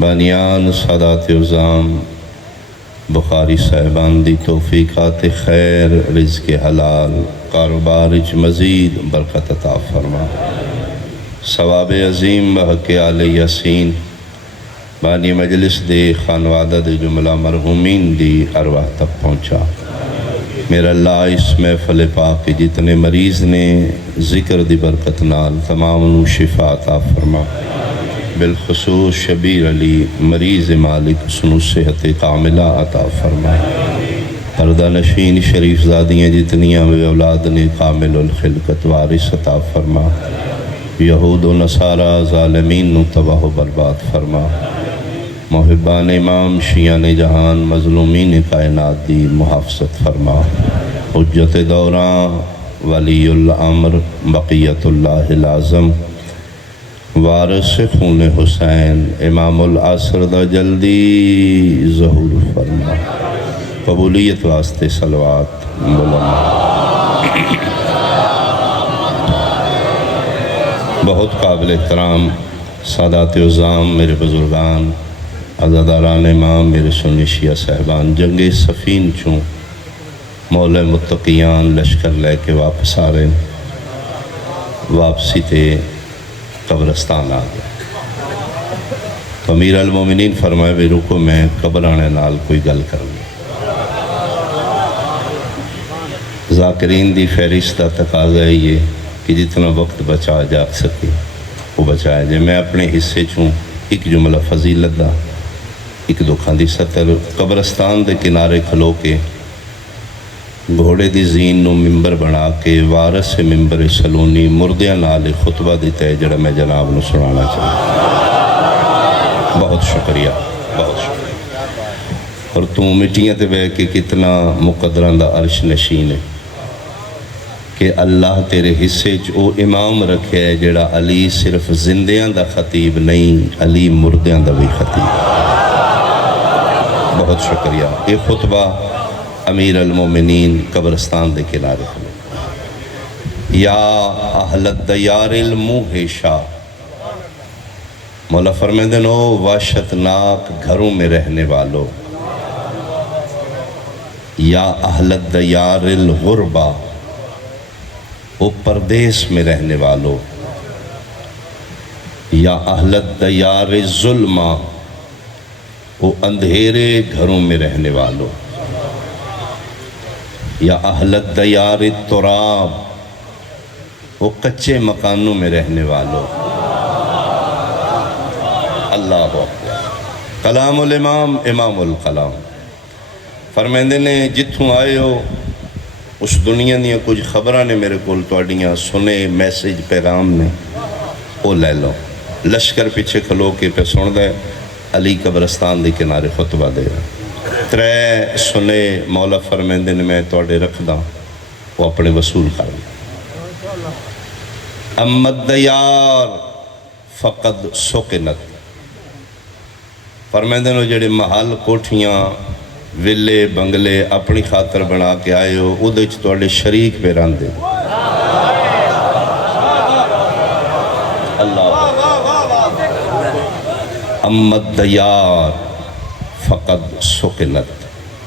بانیان سادات عظام بخاری صاحبان دی توفیقات خیر، رزق حلال، کاروبار وچ مزید برکت عطا فرما، ثواب عظیم بحق آل یاسین بانی مجلس دے خانوادہ دے جملہ مرحومین دی ارواح تک پہنچا۔ میرا اللہ اس محفل پاک کے جتنے مریض نے ذکر دی برکت نال تمام انہوں شفا عطا فرما، بالخصوص شبیر علی مریض مالک سنو صحت کاملہ عطا فرما، پردہ نشین شریف زادیاں جتنیاں میں اولاد نے کامل الخلقت وارث عطا فرما، یہود و نصارہ ظالمین نو تباہ و برباد فرما، محبان امام شیعان جہان مظلومین کائنات دی محافظت فرما، حجت دوران ولی الامر بقیت اللہ العظم وارث خون حسین امام العصر دا جلدی ظہور فرما، قبولیت واسطے صلوات بلند۔ بہت قابل احترام سادات عظام میرے بزرگان، عزاداران امام میرے سنی شیعہ صاحبان، جنگ صفین چوں مولا متقیان لشکر لے کے واپس آ رہے ہیں، واپسی تے قبرستان آ گئے تو امیر المومنین فرمائے بھی رکو میں قبرانے نال کوئی گل کروں، ذاکرین دی فہرستہ تقاضا ہے یہ کہ جتنا وقت بچا جا سکے وہ بچایا جائے۔ میں اپنے حصے چوں ایک جملہ فضیلت دا ایک دکھاں دی سطر قبرستان دے کنارے کھلو کے گھوڑے دی زین نو ممبر بنا کے وارث سے ممبر سلونی مردیاں نال خطبہ دیتا ہے جڑا میں جناب نو سنانا چاہوں۔ بہت شکریہ، بہت شکریہ۔ اور تو مٹیاں تے بے کے کتنا مقدران دا عرش نشین ہے کہ اللہ تیرے حصے او امام رکھے ہے جڑا علی صرف زندیاں دا خطیب نہیں، علی مردیاں دا بھی خطیب۔ بہت شکریہ۔ یہ خطبہ امیر المومنین قبرستان دے کنارے کھلو۔ یا اہل الدیار الموحشہ، مولا فرمائے دنو وحشتناک گھروں میں رہنے والو، یا اہل الدیار الغربہ، وہ پردیس میں رہنے والو، یا اہل الدیار الظلمہ، وہ اندھیرے گھروں میں رہنے والو، یا اہل الدیار التراب، وہ کچے مکانوں میں رہنے والو۔ اللہ اکبر۔ کلام الامام امام الکلام فرمائندے نے جتھوں آئے ہو اس دنیا دیا کچھ خبریں نے میرے کول تواڈیاں سنے میسیج پیغام نے وہ لے لو۔ لشکر پیچھے کھلو کے پہ سن دے علی قبرستان دے کنارے خطبہ دے ترے سنے مولا فرمیندے نے میں تواڈے رکھ دا وہ اپنے وصول کر لیں۔ اما الدیار فقد سکنت، فرمیندے نے جڑے محل کوٹھیاں ویلے بنگلے اپنی خاطر بنا کے آئے ہو ادھے چ تواڈے شریک پہ راندے اللہ۔ اما الدیار فقد سکنت،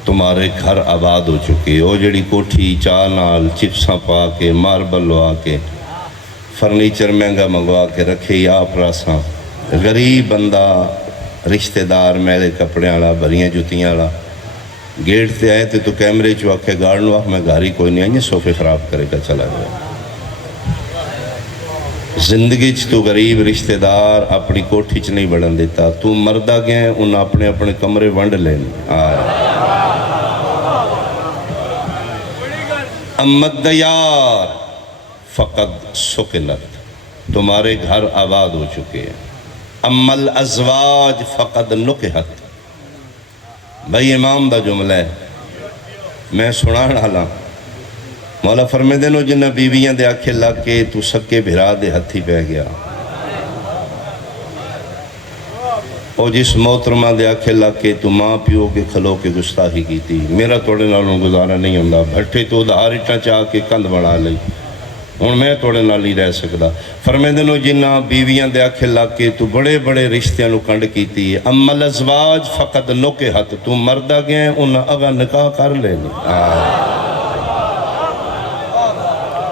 تمہارے گھر آباد ہو چکے ہو، جڑی کوٹھی چاہ نال چپساں پا کے ماربل لوا کے فرنیچر مہنگا منگوا کے رکھے یا پراساں، غریب بندہ رشتہ دار میلے کپڑے والا بھریاں جتیاں والا گیٹ تے آئے تو کیمرے چو آکھے گارڈنو آکھ میں گھاری کوئی نہیں آئیں صوفے خراب کرے گا چلا گیا۔ زندگی چ تو غریب رشتہ دار اپنی کوٹھی چ نہیں بڑھن دیتا، تو مردہ گئے انہاں اپنے اپنے کمرے ونڈ لین آئے۔ اما الدیار فقد سکنت، تمہارے گھر آباد ہو چکے ہیں۔ اما الازواج فقد نکحت، بھائی امام دا جملہ ہے میں سنان حالاں، مولا فرمے دینو جنہ بیویاں دے آکھے لگ کے تو سکے بھرا دے ہتھی پہ گیا، اور جس محترمہ دے آکھے لگ کے تو ماں پیو کے کھلو کے گستاخی کی تھی، میرا توڑے نالوں گزارا نہیں ہوندہ، بھٹے تو دھار اٹھا چاہ کے کند بڑھا لئی، ہوں میں تھوڑے نال نہیں رہ سکتا۔ فرمیندے نو جنہ بیویاں دے آکھے لگ کے تو بڑے بڑے رشتیاں نو کنڈ کیتی ہے، اما الازواج فقط نکحت، تو مردہ گئے انہاں اگا نکاح کر لینی۔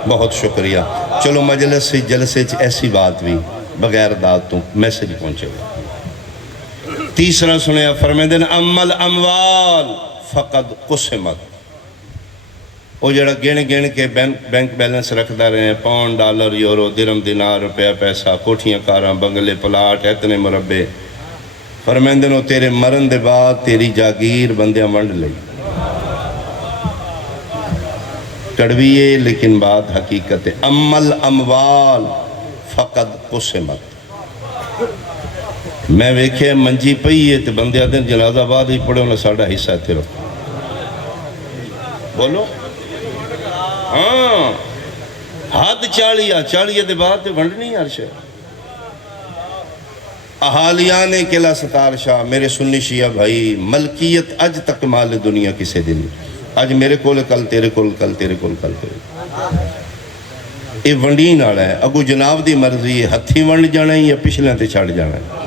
بہت شکریہ۔ چلو مجلس سے جلسے ایسی بات بھی بغیر داد تو میسج پہنچے گا۔ تیسرا سنیا فرمیندے نے اما الاموال فقط قسمت، وہ جڑا گن کے بینک بیلنس رکھتا رہے ہیں، پاؤنڈ ڈالر یورو درم دینار روپیہ پیسہ، کوٹھیاں کاراں بنگلے پلاٹ اتنے مربے، فرمیندے نو تیرے مرن دے بعد تیری جاگیر بندیاں ونڈ لئی۔ کڑوی ہے لیکن بات حقیقت ہے۔ اما الاموال فقط قسمت، میں ویکھے منجی پئی ہے تے بندیاں دن جنازہ بعد ہی پڑھے انہیں ساڑھا حصہ تھے رکھو۔ بولو ہاں حد چاڑیا دے بعد تے ونڈ نہیں عرشے۔ احالیان قلعہ ستار شاہ میرے سنی شیعہ بھائی، ملکیت اج تک مال دنیا کسے دن، اج میرے کول کل تیرے کول کل تیرے کول کل تیرے، یہ ونڈین آڑا ہے۔ اگو جناب دی مرضی ہے ہتھی ونڈ جانا ہے یا پچھلے تے چھڑ جانا ہے۔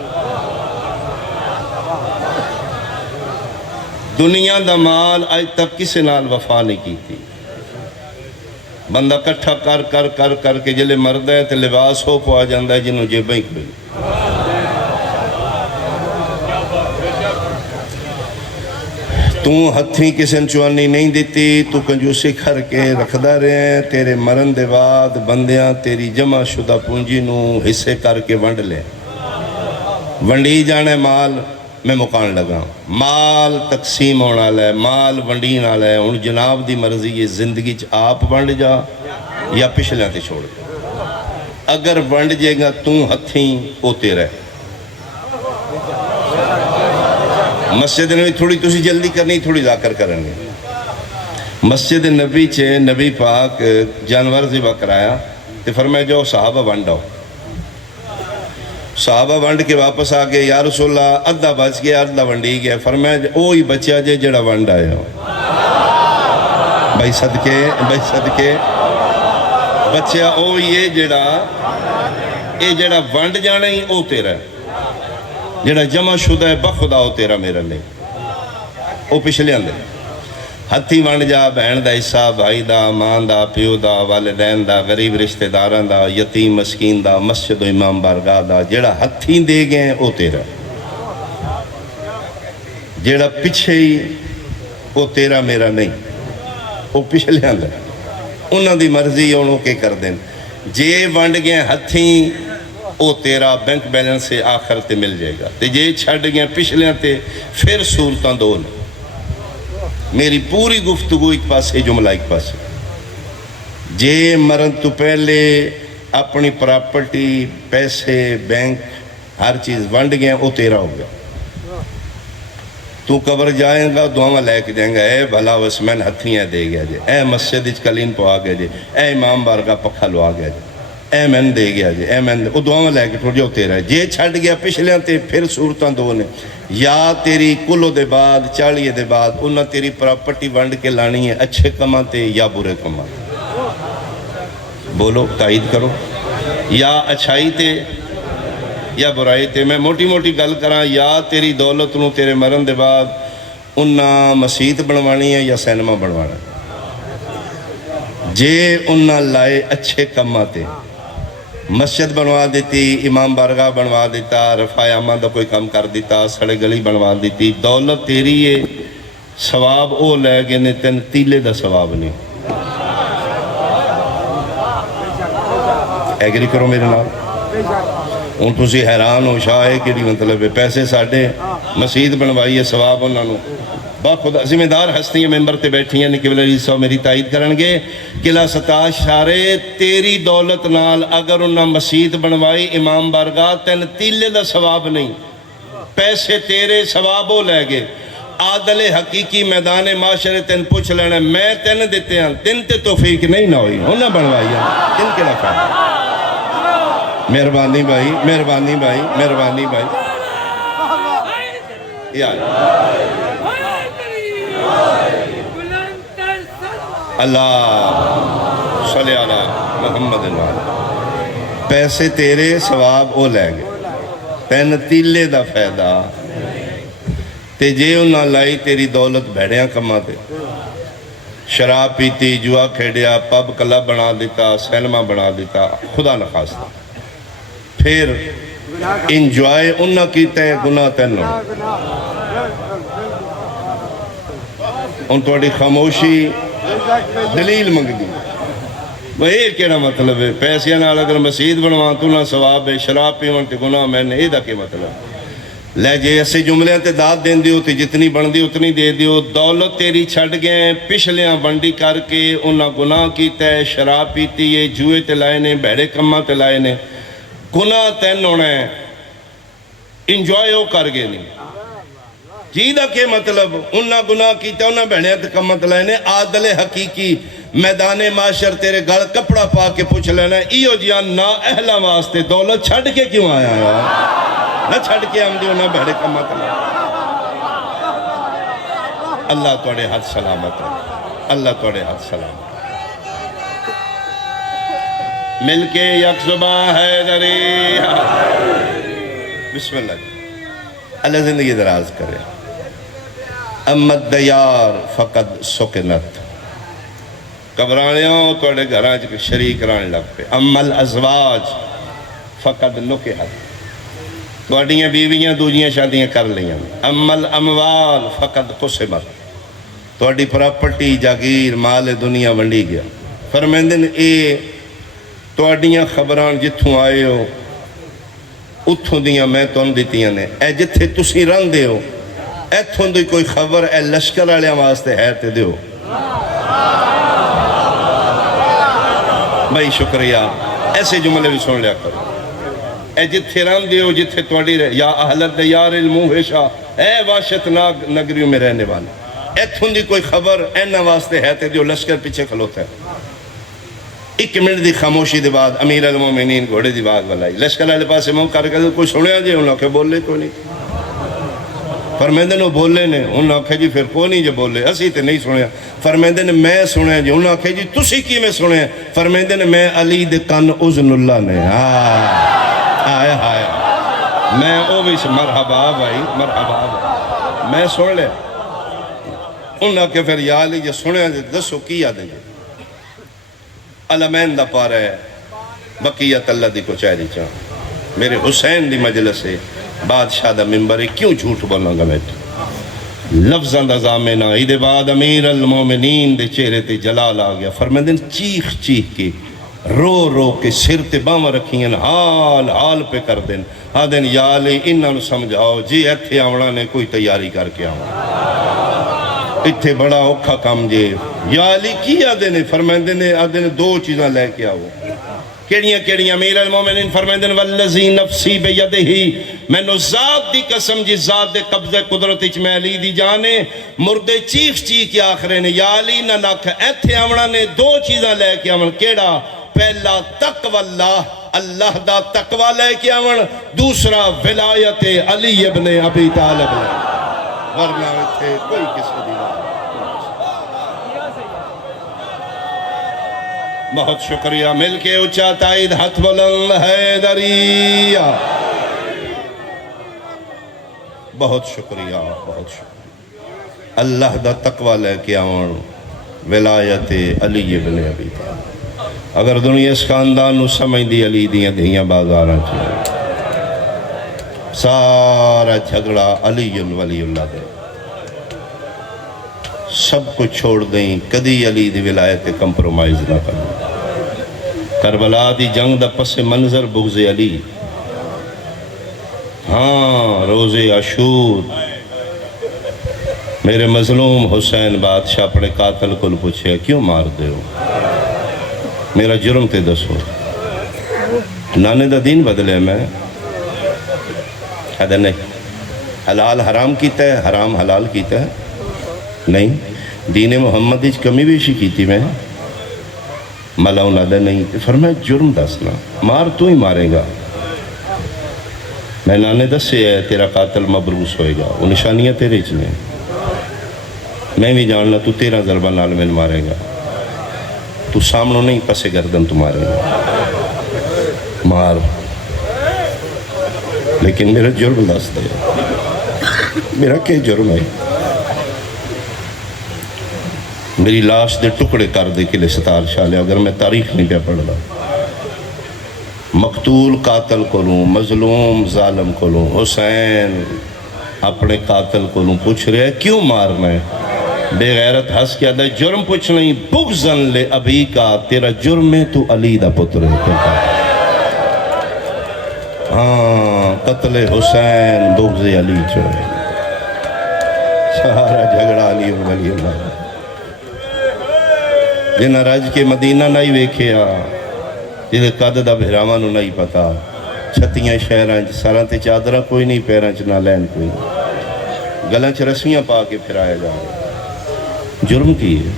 دنیا دا مال آج تک کسے نال وفا نہیں کی تھی، بندہ کٹھا کر کے جلے مرد ہے تے لباس ہو پوا جاندہ ہے جنہوں جیبیں کبھی۔ تو ہتھیں کسے چوانی نہیں دیتی، تو کنجوسی کھر کے رکھدا رہے ہیں، تیرے مرن دے بعد بندیاں تیری جمع شدہ پونجی نو حصے کر کے ونڈ لے، ونڈی جانے مال میں مکان لگا، مال تقسیم ہونا لے، مال ونڈین آ لے، ان جناب دی مرضی یہ زندگی آپ ونڈ جا یا پچھلے تے چھوڑ دے۔ اگر ونڈ جے گا تو ہتھیں ہوتے رہے۔ مسجد نبی تھوڑی تسی جلدی کرنی تھوڑی ذاکر کرنی۔ مسجد نبی چھے نبی پاک جانور ذبح کرایا تے فرمائے جو صحابہ ونڈ آؤ، صحابہ ونڈ کے واپس آگئے، یا رسول اللہ ادھا بچ گیا ادھا ونڈی گیا، فرمائے اوہی بچیا جے جڑا ونڈ آیا ہو۔ بھائی صدقے بچیا اوہی ہے جڑا ونڈ جانا ہی او تیرا ہے، جڑا جمع شدہ ہے بخدا ہو تیرا میرا نہیں، او پچھلے اندے ہتھی ونڈ جا، بہن دا حصہ، بھائی دا، ماں دا، پیو دا، والدین دا، غریب رشتہ داران دا، یتیم مسکین دا، مسجد و امام بارگاہ دا، جڑا ہتھی دے گئے او تیرا، جڑا پچھے ہی او تیرا میرا نہیں، او پچھلے اندے انہاں دی مرضی انہوں کے کر دیں، جے ونڈ گئے ہتھی او تیرا بینک بیلنس سے آخر تے مل جائے گا، تے جے چھڑ گئے پچھلے تے پھر صورتاں دو نے۔ میری پوری گفتگو ایک پاس ہے، جملہ ایک پاس ہے، جے مرن تو پہلے اپنی پراپرٹی پیسے بینک ہر چیز ونڈ گئے او تیرا ہو گیا، تو قبر جائیں گا دعاں لے کے جائیں گا، اے بھلا وسمین ہتھیاں دے گیا جے، اے مسجد کلین پو آ گیا جے، اے امام بارگاہ پکھا لو آ گیا جے، اے میں دے گیا جے، اے میں او دعاں لے کے ٹھوڑ جو تیرا ہے۔ جے چھڑ گیا پچھلے تے پھر صورتاں دو نے، یا تیری کلو دے بعد چاڑیے دے بعد انہاں تیری پراپرٹی ونڈ کے لانی ہے اچھے کماتے یا برے کماتے، بولو تائید کرو، یا اچھائی تے یا برائی تے۔ میں موٹی موٹی گل کراں، یا تیری دولت نو تیرے مرن دے بعد انہاں مسجد بنوانی ہے یا سینما بنوانا ہے، جے انہاں لائے اچھے کماتے مسجد بنوا دیتی، امام بارگاہ بنوا دیتا، رفع عامہ دا کوئی کم کر دیتا، سڑے گلی بنوا دیتی، دولت تیری ہے، ثواب او لے گئے نے، تین تیلے دا ثواب نہیں۔ ایگری کرو میرے نال، ان تسی حیران ہو شاہ ہے کہ مطلب ہے پیسے ساڑھے مسجد بنوائی ہے ثواب انہوں نے۔ باخدا ذمہ دار ہستیاں ممبر تے بیٹھی ہیں، نکبل علی صاحب میری تائید کرنگے، قلعہ ستاش شارے تیری دولت نال اگر انہاں مسجد بنوائی امام بارگاہ تین تیلے دا ثواب نہیں، پیسے تیرے ثواب ہو لے گے۔ عادل حقیقی میدان معاشرے تین پوچھ لینا، میں تین دیتے ہیں تین تے توفیق نہیں نہ ہوئی، انہاں بنوائی ہیں تین کے لفظ۔ مہربانی بھائی، مہربانی بھائی، مہربانی بھائی، اللہ صلی علی محمد پیسے تیرے ثواب وہ لے گئے تین تیلے دا فائدہ تے جے انہاں لائی تیری دولت بھیڑیاں کما دے شراب پیتی جوا کھیڑیا پب کلب بنا دیتا سینما بنا دیتا خدا نخواستہ پھر انجوائے انہاں کیتا ہے گناہ تینوں ان توڑی خاموشی دلیل منگ دی وہ یہ کہنا مطلب ہے پیسے نال اگر مسجد بنوان تو نہ ثواب ہے شراب پیون تے گناہ میں نے یہ دا کی مطلب لے جے ایسے جملے تے داد دین دیو تے جتنی بن دی اتنی دے دیو دولت تیری چھڑ گئے پچھلیاں بنڈی کر کے انہاں گناہ کیتا ہے شراب پیتی ہے جوئے تے لائے نے بھیڑے کماں تے لائے نے گناہ تین ہونا ہے انجوائے ہو کر گئے نہیں جی دا کے مطلب انہاں گناہ کیتا انہاں بھیڑے تے کماں تے لائے نے عادل حقیقی میدان معاشر تیرے گھر کپڑا پا کے پوچھ لینا ایو جیان نا اہلا واسطے دولت چھڑ کے کیوں آیا ہے نہ چھڑ کے ہم دیو نہ بھیڑے کا مطلب اللہ توڑے حد سلامت ہے اللہ توڑے حد سلامت مل کے یک زبان ہے دری بسم اللہ اللہ زندگی دراز کرے امت دیار فقد سکنت قبرانیوں توڑے گھراں شریک ران لگ پہ امال ازواج فقد نکحت توڑیاں بیویاں دوجیاں شادیاں کر لیاں امال اموال فقد قسمت توڑی پراپرٹی جاگیر مال دنیا ونڈی گیا فرمیندن اے توڑیاں خبران جتھوں آئے ہو اتھوں دیاں میں تون دیتیاں نے اے جتھے تسی رن دے ہو ایتھوں دی کوئی خبر اے لشکر آلیاں واسطے ہے تے دیو بھائی شکریہ ایسے جملے بھی سن لیا کرو اے جتھے ران دیو جتھے توڑی رہے یا اہلت دیار الموحشہ اے واشت نگریوں میں رہنے والا ایتھوں دی کوئی خبر اینہ واسطے ہے تے دیو لشکر پیچھے کھلوتا ہے ایک منٹ دی خاموشی دی بعد امیر المومنین گھوڑے دی بعد والائی لشکر آلے پاسے موں کر کے کوئی سنیا جے انہوں کہ بولے کوئی نہیں فرمیندے نے بولے نے انہوں کہ جی پھر کوئی نہیں جے بولے اسی تے نہیں سنیا فرمیندے نے میں سنے جی انہوں کہ جی تسی کی میں سنے فرمیندے نے میں علی دے کن اذن اللہ نے آئے آئے میں او بھی مرحبا بھائی مرحبا بھائی میں سن لے انہوں کہ پھر یا علی جے سنے جے دسو کی یادیں جے علمین دا پارا ہے بقیت اللہ دی کو چاہی چاہ میرے حسین دی مجلس ہے بادشاہ دا ممبر کیوں جھوٹ بولنا گا میں تو لفظاں دا زامنہ ایدے بعد امیر المومنین دے چہرے تے جلال آ گیا فرمیندن چیخ چیخ کے رو رو کے سر تے باما رکھیں حال حال پہ کر دیں آدھیں یا علی انہاں نو سمجھاؤ جی ایتھے آونا نے کوئی تیاری کر کے آونا اتھے بڑا اوکھا کام جے یا علی کی آدھیں فرمیندن آدھیں دو چیزاں لے کے آؤ کیڑیاں امیر المومنین فرمیندن والذی نفسی بیدہی میں نو ذات دی قسم جی ذات دے قبضہ قدرت اچ میں علی دی جانے مردے چیخ چیخ کے آخرے نے یا علی نہ لکھ ایتھے آمنا نے دو چیزاں لے کے آمن کیڑا پہلا تقوی اللہ دا تقوی لے کے آمن دوسرا ولایت علی ابن ابی طالب ورنہ ایتھے کوئی کسی دی بہت شکریہ مل کے اچھا تائید ہتھ بلند حیدریہ بہت شکریہ اللہ دا تقوی لے کے آن ولایت علی ابن ابی طالب اگر دنیا اس خاندان نو سمجھ دی علی دیاں دھیاں بازاراں چاہیے سارا جھگڑا علی ولی اللہ دے سب کو چھوڑ دیں کدی علی دی ولایت کمپرومائز نہ کریں کربلا دی جنگ دا پس منظر بغض علی ہاں روز عاشور میرے مظلوم حسین بادشاہ اپنے قاتل کو پوچھے کیوں مار دے ہو میرا جرم تے دسو نانے دا دین بدلے میں حد نہیں حلال حرام کیتا ہے حرام حلال کیتا ہے نہیں دین محمد اچ کمی بیشی کی تھی میں ملاؤں نادہ نہیں فرمایا جرم دسنا مار تو ہی مارے گا میں نانے دس سے ہے تیرا قاتل مبروس ہوئے گا وہ نشانیاں تیرے چلیں میں بھی جاننا تو تیرا ضربہ نال میں مارے گا تو سامنے نہیں پس گردن تمہارے مار، لیکن میرا جرم دس دے، میرا کیا جرم ہے؟ میری لاش دے ٹکڑے کر دے کے لئے ستار شالے، اگر میں تاریخ نہیں پہ پڑھ رہا، مقتول قاتل کو لوں، مظلوم ظالم کو لوں، حسین اپنے قاتل کو لوں، پوچھ رہے کیوں مارنا ہے؟ بے غیرت ہس کیا دے، جرم پوچھ نہیں، بغضن لے ابھی کا، تیرا جرم ہے تو علی دا پتر ہے۔ ہاں قتل حسین بغض علی چھوڑے، سارا جھگڑا علی ولی اللہ، جنہ رج کے مدینہ نہیں ویکھیا، جنہ قد دا بھراواں نو نہیں پتا، چھتیاں شہران ساراں تے چادرہ کوئی نہیں، پیران چ نہ لین کوئی نہیں، گلاں چ رسیاں پا کے پھرایا جا رہا، جرم کی ہے؟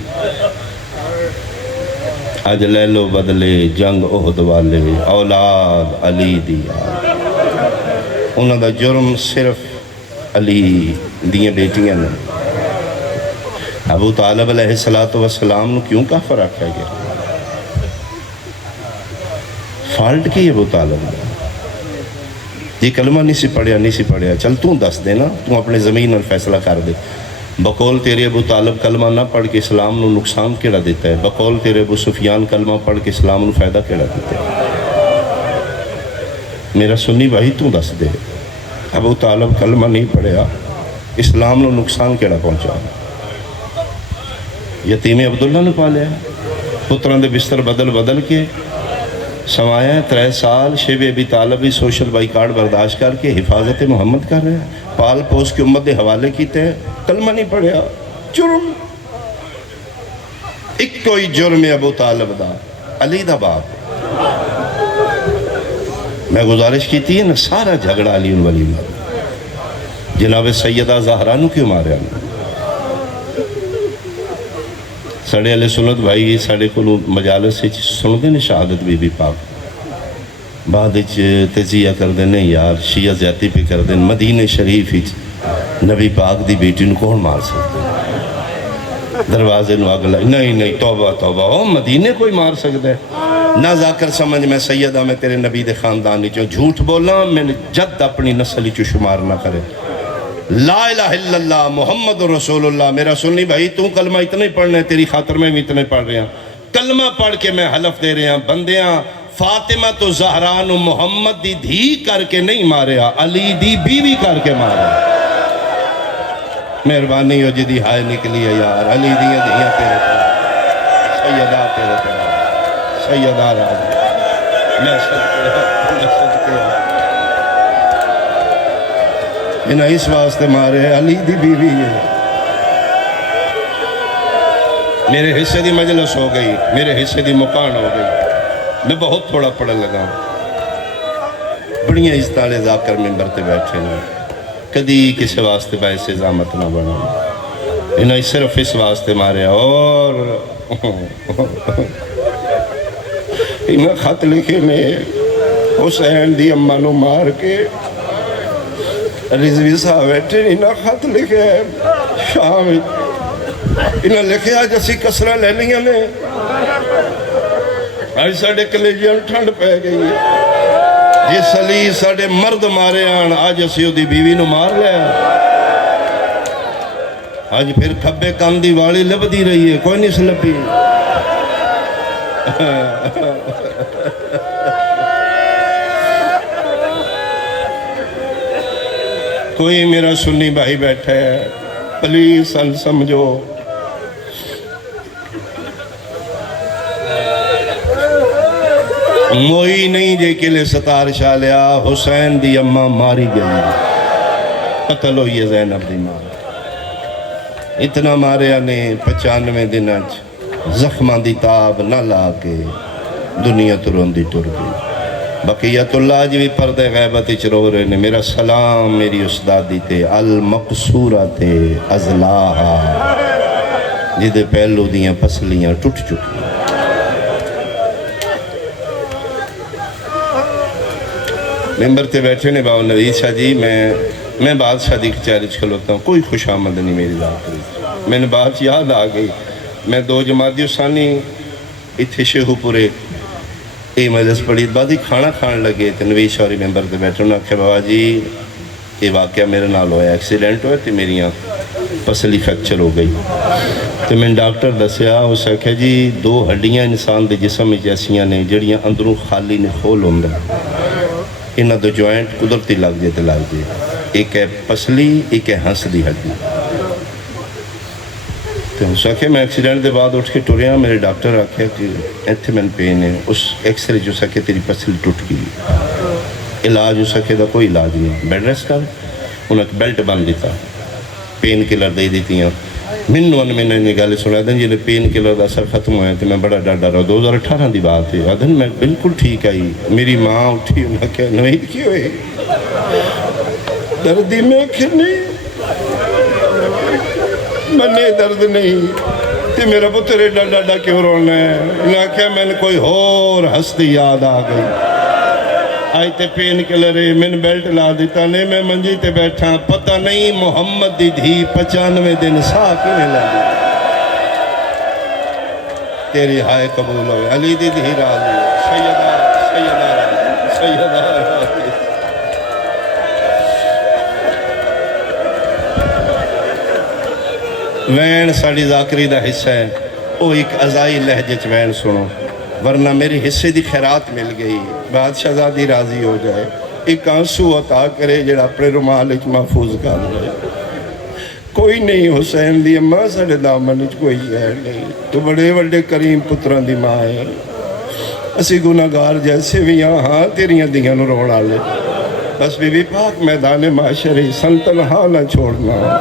اج لے لو بدلے جنگ احد والے، اولاد علی دیا، انہاں دا جرم صرف علی دیاں بیٹیاں نے۔ ابو طالب علیہ السلام نو کیوں کافر رکھا گیا؟ فالٹ کی ابو طالب دا؟ یہ کلمہ نہیں سی پڑھیا، چل تو دس دے نا، تو اپنے زمین اور فیصلہ کر دے۔ بقول تیرے ابو طالب کلمہ نہ پڑھ کے اسلام نو نقصان کیڑا دیتا ہے؟ بقول تیرے ابو سفیان کلمہ پڑھ کے اسلام نو فائدہ کیڑا دیتا ہے؟ میرا سنی بھائی تو دس دے، ابو طالب کلمہ نہیں پڑھیا، اسلام نو نقصان کیڑا پہنچا؟ یتیم عبداللہ نے پالیا، پتران دے بستر بدل کے سمایا 3 سال، شیب ابی طالب بھی سوشل بائیکاٹ برداشت کر کے حفاظت محمد کر رہے ہیں، پال پوس کی امت دے حوالے کیتے ہیں، کلمہ نہیں پڑھیا، جرم ایک کوئی جرم ہے ابو طالب دا، علی دا باپ۔ میں گزارش کی تھی نا، سارا جھگڑا علی ولی اللہ، جناب سیدہ زہرا نو کیوں مارے ہیں؟ ساڑھے علیہ سنت بھائی ساڑھے کو مجالس سے سنتے ہیں شہادت بی بی پاک، بعد تجزیہ کر دیں نہیں یار شیعہ زیادتی پہ کر دیں، مدینہ شریف نبی پاک دی بیٹی نو کون مار سکتے؟ دروازے نو آگ لائے، نہیں توبہ مدینہ کوئی مار سکتے ہیں؟ نہ ذاکر سمجھ میں سیدہ میں تیرے نبی دے خاندانی چو جھوٹ بولا، میں نے جد اپنی نسلی چو شمار نہ کرے، لا الہ الا اللہ محمد رسول اللہ۔ میرا سنی بھائی تو کلمہ اتنے پڑھنے، تیری خاطر میں بھی اتنے پڑھ رہے ہیں، کلمہ پڑھ کے میں حلف دے رہے ہیں، بندیاں فاطمہ تو زہران و محمد دی دھی کر کے نہیں ماریا، علی دی بیوی کر کے ماریا۔ مہربانی ہو جدی ہائے نکلی ہے یار، علی دیاں دھیاں تیرے پر، سیدہ تیرے پر، سیدہ راضی، میں صدقے انہیں اس واسطے مارے ہیں، علی دی بیوی ہے۔ میرے حصے دی مجلس ہو گئی، میرے حصے دی مکان ہو گئی، میں بہت تھوڑا پڑھا لگا، بڑیاں عزتالے ذاکر ممبر تے بیٹھے ہیں، کدی کسی واسطے باعث زامت نہ بنا، انہیں صرف اس واسطے مارے ہیں۔ اور انہیں خط لکھے نے حسین دی اماں نو مار کے، رضوی صاحب بیٹھے انہاں خط لکھے شام، انہاں لکھے آج اسی کسرہ لے لیاں نے، آج ساڑھے کلیجیاں ٹھنڈ پہ گئی ہے، جس علی ساڑھے مرد مارے آن، آج اسی او دی بیوی نو مار لے، آج پھر کھبے کام دی والی لب دی رہی ہے، کوئی نہیں سلپی۔ کوئی میرا سنی بھائی بیٹھا ہے، پلیز سن سمجھو، موئی نہیں جے کے لئے ستار شالیا، حسین دی اماں ماری گئی، قتل ہوئی ہے زینب دی ماں، اتنا ماریا نے 95 دنچ زخمہ دی تاب نہ لا کے دنیا ترون دی ٹر گئی۔ بقیت اللہ جی بھی پردے غیبت رو رہے نے، میرا سلام میری استادی تے المقصورت ازلاہا، جدے پہلو دیاں پسلیاں ٹوٹ چکی۔ ممبر تے بیٹھے نے باو نوید شاہ جی، میں بادشاہ دی کچہری کھلوتا ہوں، کوئی خوش آمد نہیں میری ذات کری، میں نے بات یاد آ گئی، میں 2 جمادی ثانی اتنے شیہو پورے یہ مجلس پڑھی بعد ہی کھانا کھان لگے تو نویز شوری ممبر سے بیٹھے انہوں نے آخیا بابا جی یہ واقعہ میرے نال ہوا ایکسیڈنٹ ہوئے تو میری پسلی فریکچر ہو گئی تو میں ڈاکٹر دسیا اس آخیا جی 2 ہڈیاں انسان دے جسم میں ایسیاں نے جڑیاں اندروں خالی نے کھول ہوندا انہاں دو جوائنٹ قدرتی لگ جائے تو لگ جائے ایک ہے پسلی ایک ہے ہنس دی ہڈی تو اس آخیا میں ایکسیڈنٹ دے بعد اٹھ کے ٹریا میرے ڈاکٹر آخیا کہ ایتھے میں پین ہے اس ایکس رے جو سکے تیری پسلی ٹوٹ گئی علاج اس سکے دا کوئی علاج نہیں بیڈ ریسٹ کر انہوں نے بیلٹ بند دیتا پین کلر دے دیتی ہیں میں نے گل سنا دن جی پین کلر دا اثر ختم ہوا تو میں بڑا ڈر رہا 2018 دی بات ہے آدھن میں بالکل ٹھیک آئی میری ماں اٹھی انہوں نے کہا نہیں کی ہوئے دردی میں کہ نہیں منے درد نہیں تے میرا پتر ڈاڈا کیوں رونا ہے انہوں نے کہا میں نے کوئی اور ہستی یاد آ گئی آئی تے پین کلر ہے میں نے بیلٹ لا دیتا نہیں میں منجی تے بیٹھا پتہ نہیں محمد دی دھی 95 دن ساہ کیوں لگی تیری ہائے قبول ہوئے علی دی دھی راضی سیدہ راضی وین ساڑی ذاکری دا حصہ ہے وہ ایک ازائی لہجے چ وین سنو ورنہ میری حصے دی خیرات مل گئی بادشاہ زادی راضی ہو جائے ایک آنسو عطا کرے جڑا اپنے رومال وچ محفوظ کر لے کوئی نہیں حسین دی اماں ساڑے دامن وچ کوئی ہے نہیں تو بڑے بڑے کریم پتران دی ماں ہے اسی گناہگار جیسے بھی ہاں تیریاں دیاں نو روڑ آلے بس بی بی پاک میدان معاشری سنتنہا نہ چھوڑنا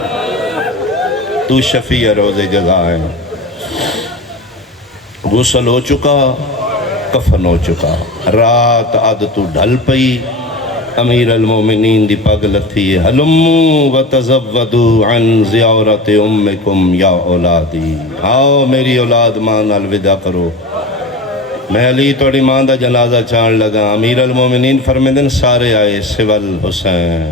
تو شفیع روز جزا ہے غسل ہو چکا کفن ہو چکا رات عد تو ڈھل پئی امیر المومنین دی پگ لتھی حلمو وتزودو عن زیارت امکم یا اولادی آؤ میری اولاد ماں نال ودا کرو میں علی توڑی ماں دا جنازہ چان لگا امیر المومنین فرمیدن سارے آئے سول حسین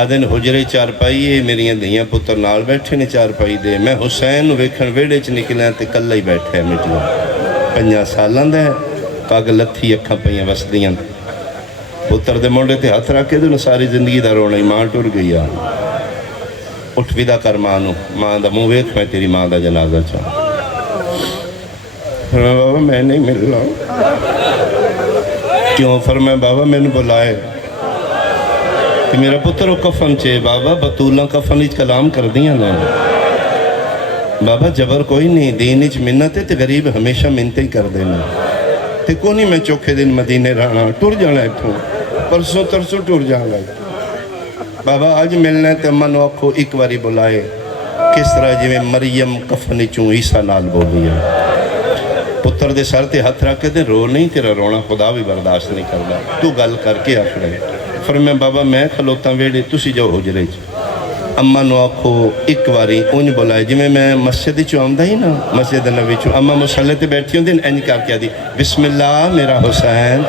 آدھن حجرے چار پائی ہے میری دھیاں پتر نال بیٹھے نے چار پائی دے میں حسین ویکھن ویڑے چ نکلے تے کلہ ہی بیٹھے مٹلو 5 سالان دے پگ لتھی اکھاں پئیاں وسدیاں پتر دے منڈے تے ہاتھ رکھ کے تے ساری زندگی دا رونا ماں ٹر گئی آ اٹھ ودا کر ماں نو ماں دا منہ ویکھ میں تیری ماں دا جنازہ چاہ فرمایا بابا میں نہیں ملنا کیوں فرمایا بابا میں نے بلائے کہ میرا پتر کفن چے بابا بطولہ کفن اچ کلام کر دیا نا بابا جبر کوئی نہیں دین اچ منت ہے تے غریب ہمیشہ منتے ہی کر دینا تے کو نہیں میں چوکھے دن مدینے رہنا ٹور جانا ہے تھوں پرسوں ترسوں ٹور جانا ہے بابا آج ملنا ہے تے اماں نو آکھو ایک باری بلائے کس طرح جی میں مریم کفن چوں عیسیٰ نال بولی ہے پتر دے سر تے ہاتھ رکھ دے رو نہیں تیرا رونا خدا بھی برداشت نہیں کرنا تو گل کر کے آکھڑے فرمایا بابا میں کھلوتا ویڑے تسی جاؤ حجرے چ اماں نو آکھو ایک باری اونج بلائے جی میں مسجد چوں آمدہ ہی نا مسجد نبی چوں اماں مسلح تے بیٹھی ہوں دن اینج کر کے دی بسم اللہ میرا حسین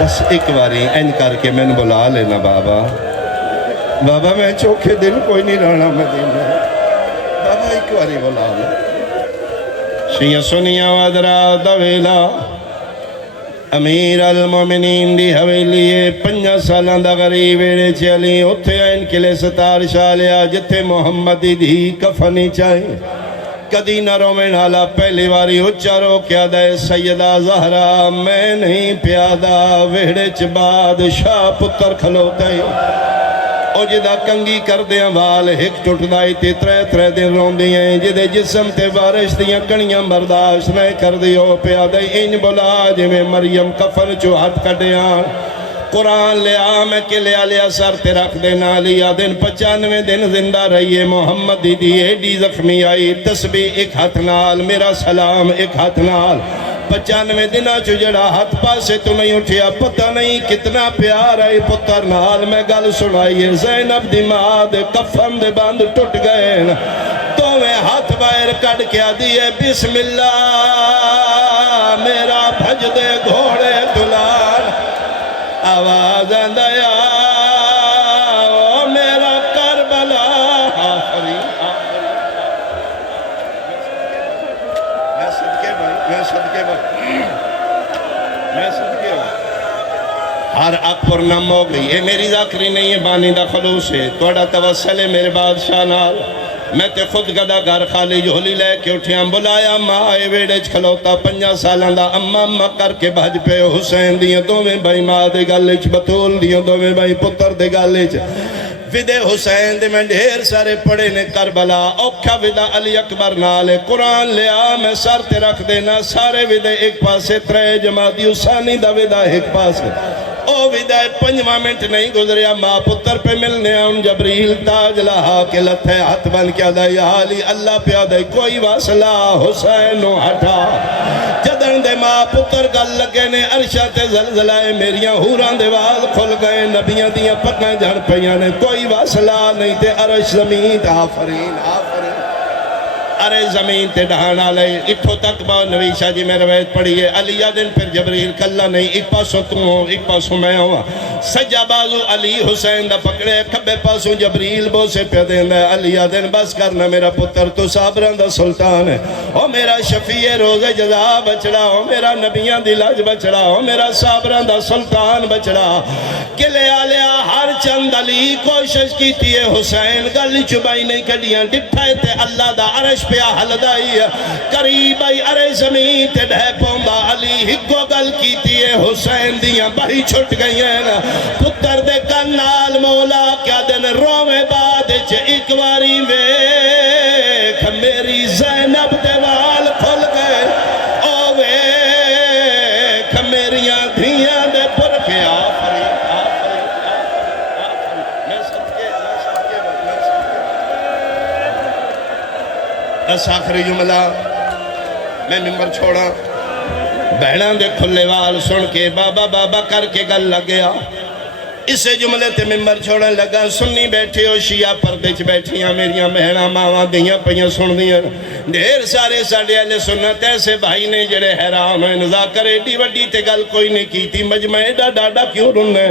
بس ایک باری اینج کر کے میں نے بلا لینا بابا بابا میں چوکھے دن کوئی نہیں رہنا مدینہ بابا ایک باری بلا لینا شیعہ سنیاں وادرہ دویلہ امیر المومنین دی حویلیے 5 سالان دا غریب ویڑے چلی اتھے این کلے 17 شالیا جتھے محمد دی کفنی چاہی کدی نہ رومن حالا پہلی واری اچھا رو کیا دے سیدہ زہرہ میں نہیں پیادہ ویڑے چ بادشاہ پتر کھلوتے او جدہ کنگی کر دیاں وال ہک ٹوٹ دائی تے 3 دن رون دیاں جدے جسم تے بارش دیاں کنیاں برداشت نہیں کر دیو پیا دائی ان بلا جی میں مریم کفن چو ہاتھ کٹیاں قرآن لیا میں کلیا لیا سر تے رکھ دینا لیا دن 95 دن زندہ رہیے محمد دی ایڈی زخمی آئی تسبیح ایک ہاتھ نال میرا سلام ایک ہاتھ نال 95 دنہ چو جڑا ہاتھ پاسے تو نہیں اٹھیا پتہ نہیں کتنا پیار آئی پتر نال میں گل سنائیے زینب دی ماں دے کفن دے بند ٹوٹ گئے تو میں ہاتھ باہر کڑ کیا دیئے بسم اللہ میرا بھج دے گھوڑے دلال آواز اندیا پرنم ہو گئی. یہ میری ذاکری نہیں ہے، بانی دا خلوص ہے. توڑا توسل ہے میرے بادشاہ نال. میں تے خود گدا گھر خالی جھولی لے کے اٹھیاں، بلایا ماں آئے ویڑج کھلوتا 5 سالان دا اماں اماں کر کے بھج پہ. حسین دیاں دوویں بھائی ماں دے گالچ، بطول دیاں دوویں بھائی پتر دے گالچ. ویدے حسین دے میں ڈھیر سارے پڑے نے کربلا. اوکھا ویدہ علی اکبر نالے قرآن لیا میں سر تے رکھ دینا. سارے ویدے ایک پاسے، 3 جمادی اسانی دا ویدہ ایک پاسے. او ویدہ 5 منٹ نہیں گزریا، ماں پتر پہ ملنے ان. جبریل تاج لہا کے لتھے ہاتھ بن کیا دا یا علی اللہ پیا دے کوئی واسلہ حسینو ہٹا. جدن دے ماں پتر گل لگے نے عرشہ تے زلزلائے میریاں ہوران دے وال کھل گئے. نبیاں دیاں پکاں جھڑ پیاں نے کوئی واسلہ نہیں تے عرش زمین آفرین آفرین. ارے زمین تے ڈھانا لئے اتھو تک با نویشہ جی میں روایت پڑھی ہے. علی دن پھر جبریل کلہ نہیں، ایک پاسوں تم ہو ایک پاسوں میں ہوں. سجا بازو علی حسین دا پکڑے، کھبے پاسوں جبریل بو سے پہ دین ہے. علی دن بس کرنا میرا پتر تو صابران دا سلطان ہے. او میرا شفیع روز جزا بچڑا، او میرا نبیان دی لاج بچڑا، او میرا صابران دا سلطان بچڑا. کلے آلیا ہر چند علی کوشش کی تھی حسین گل چبائی نہیں کڑیاں. ڈٹھائے تے اللہ دا عرش پیا حلدائی قریب آئی ارے زمین تے ڈھے پوندا. علی ہکو گل کی تھی حسین دیاں بڑی چھٹ گئی ہیں. پتر دے کنال مولا کیا دن روے بعد ایک واری ویکھ میری زینب دے وال کھل گئے. او ویکھ میریاں دھیاں دے پر کے آفری بس آخری جملہ میں ممبر چھوڑا. بہنان دے کھلے وال سن کے بابا بابا کر کے گل لگیا. اسے جملے تے ممبر چھوڑا لگا. سنی بیٹھے ہو شیعہ پردے چ بیٹھیاں میریاں بہناں ماواں دیاں پیاں سن دیاں. ڈھیر سارے ساڑے اہل سنت ایسے بھائی نے جڑے حیران ہیں. نذاکر ایڈی وڈی تے گل کوئی نہیں کی تھی. مجمع ایڈا ڈاڈا کیوں رننے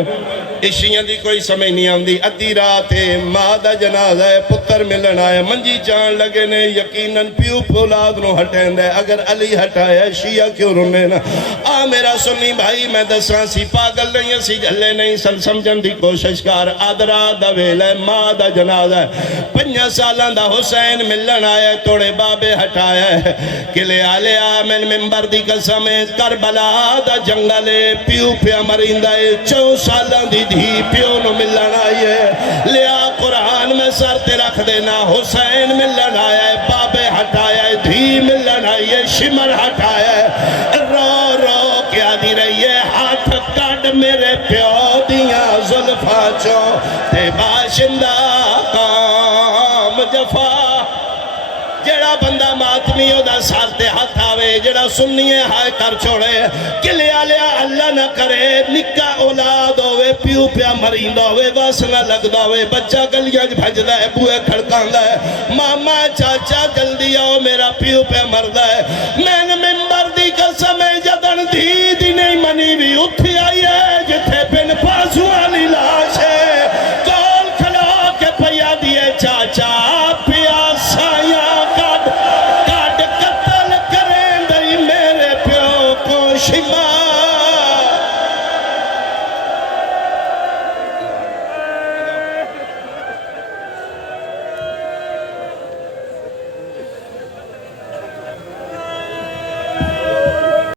اشیاں دی کوئی سمجھ نہیں آمدی. ادھی رات ہے، ماں دا جنازہ ہے، پتر ملن آئے، منجی چان لگے نے. یقیناً پیو پولاد نو ہٹین دے. اگر علی ہٹایا شیعہ کیوں رننے نا. میرا سنی بھائی میں دساں سی پاگل نہیں سی جھلے نہیں سن سمجھن دی کوشش کر. آدرا دا ویلے ماں دا جنازہ ہے، 5 سالان دا حسین ملن آئے. توڑے بابے ہٹایا ہے. کلے آلے آمین ممبر دی قسم کربلا دا جنگلے پیو پیا مرندہ 4 سالان دی دھی پیو نو ملن آئے. لیا قرآن میں سر تے رکھ دینا. حسین ملن آئے، بابے ہٹایا، دھی ملن آئے، شمر ہٹایا. رو رو کیا دی رہی ہے ہاتھ کٹ میرے پیو دیاں زلفاں چو تے باشندہ کام جفا. جڑا بندہ ماتمی ہو دا سار تے ہاتھ آوے، جڑا سنیے ہائے کر چھوڑے. کلے آلیا اللہ نہ کرے نکا اولاد ہوئے، پیو پیا مرین ہوئے، واسنہ لگ ہوئے، بچہ گلیاں بھجدہ ہے، بوئے کھڑکاندہ ہے. ماما چاچا جلدی آؤ میرا پیو پیا مردہ ہے. میں نے ممبر دی قسم جدن دھی دی نہیں منی بھی اٹھی